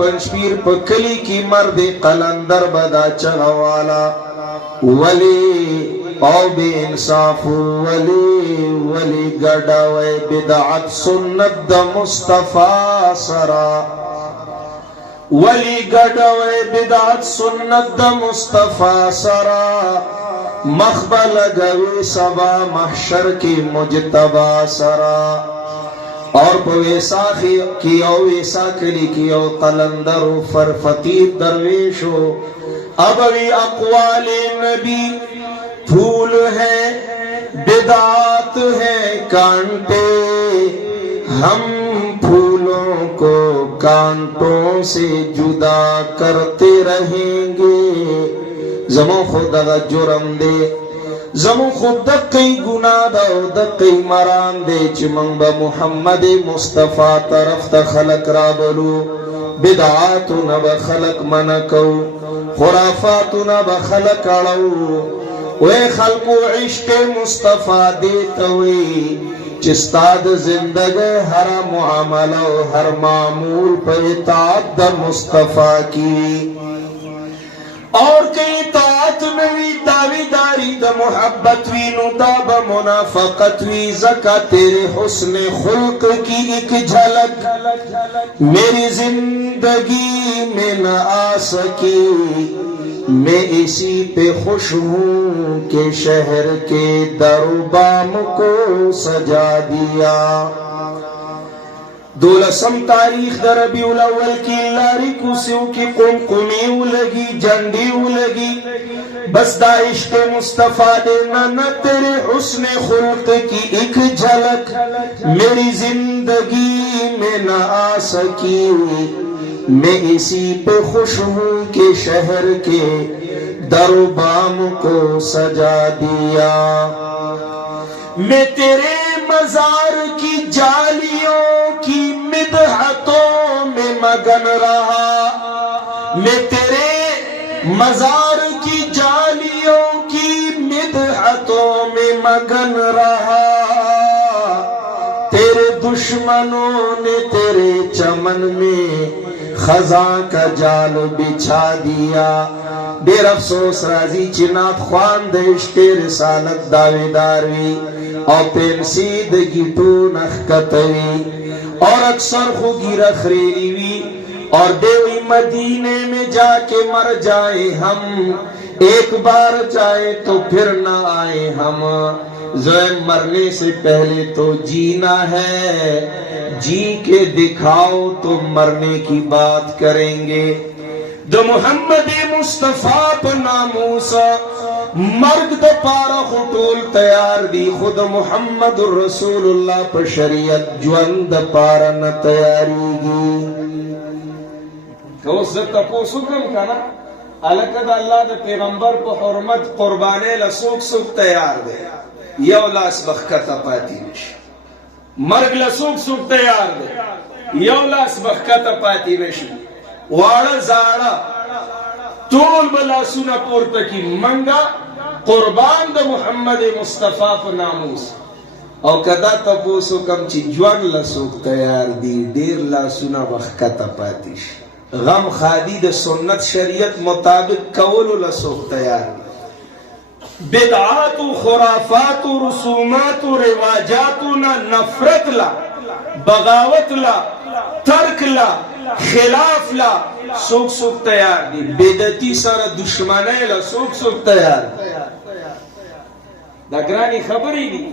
پنچپیر پکلی کی مرد قلندر بدا چغوالا ولی او بے انصاف ولی گڑا وی بدعت سنت دا مصطفیٰ سرا ولی گڑا وی بدعت سنت دا مصطفیٰ سرا مخبل گوی سبا محشر کی مجتبہ سرا اور پویسا کیو ویسا کلی کیو قلندر فرفتیر درویشو ابوی اقوال نبی پھول ہے بدعات ہے کانٹے ہم پھولوں کو کانٹوں سے جدا کرتے رہیں گے زمو خود اگا جرم دے زمو خود دقی گناہ دا دقی مران دے چمنگ با محمد مصطفیٰ طرف تا خلق رابلو بدعاتنا با خلق منکو خرافاتنا با خلق اڑو وے خلقو عشق مصطفیٰ دیتوی چستاد زندگی ہر معاملہ و ہر معمول پر اطاعت دا مصطفیٰ کی اور کئی اطاعت میں وی داوی داری دا محبت وی نداب منافقت وی زکا تیرے حسن خلق کی ایک جھلک میری زندگی میں نہ آ سکی میں اسی پہ خوش ہوں کہ شہر کے در و بام کو سجا دیا دولسم تاریخ در ربیع الاول کی لاری کوسیوں کی قمقمیوں لگی جنڈیوں لگی بس دا عشق مصطفیٰ دینا نہ تیرے حسن خلق کی ایک جھلک میری زندگی میں نہ آ سکی میں اسی پہ خوش ہوں کہ شہر کے در و بام کو سجا دیا میں تیرے مزار کی جالیوں کی مدحتوں میں مگن رہا میں تیرے مزار کی جالیوں کی مدحتوں میں مگن رہا تیرے دشمنوں نے تیرے چمن میں خزاں کا جال بچھا دیا دیر افسوس رازی چنات خوان دشت رسالت دعوی داروی اور پینسید گیٹو نخکتوی اور اکثر خوگی رخریلی وی اور دیوی مدینے میں جا کے مر جائے ہم ایک بار جائے تو پھر نہ آئے ہم زویم مرنے سے پہلے تو جینا ہے جی کے دکھاؤ تو مرنے کی بات کریں گے دو محمد مصطفیٰ پا ناموسا مرگ دا پارا خطول تیار دی خود محمد رسول اللہ پا شریعت جوان دا پارا نہ تیاری گی کہ اس زدتا پوسو کم کنا علاقہ دا اللہ دا پیغمبر پا حرمت قربانے لسوک سوک تیار دے یو لاس بخکتا پاتی نش مرگ لسوک سوک تیار دے یو لاس بخکتا پاتی نش وارا زارا طول بلا سنا پورتا کی منگا قربان دا محمد مصطفیٰ پا ناموس او کدا تپوسو کم چی جوان لسوک تیار دی دیر لا سنا بخکتا پاتیش غم خادی دا سنت شریعت مطابق کولو لسوک تیار دی بدعات و خرافات و رسومات و رواجاتنا نفرت لا بغاوت لا ترک لا خلاف لا سوک سوک تیار دی بیدتی سارا دشمنے لا سوک سوک تیار دی دا گرانی خبری دی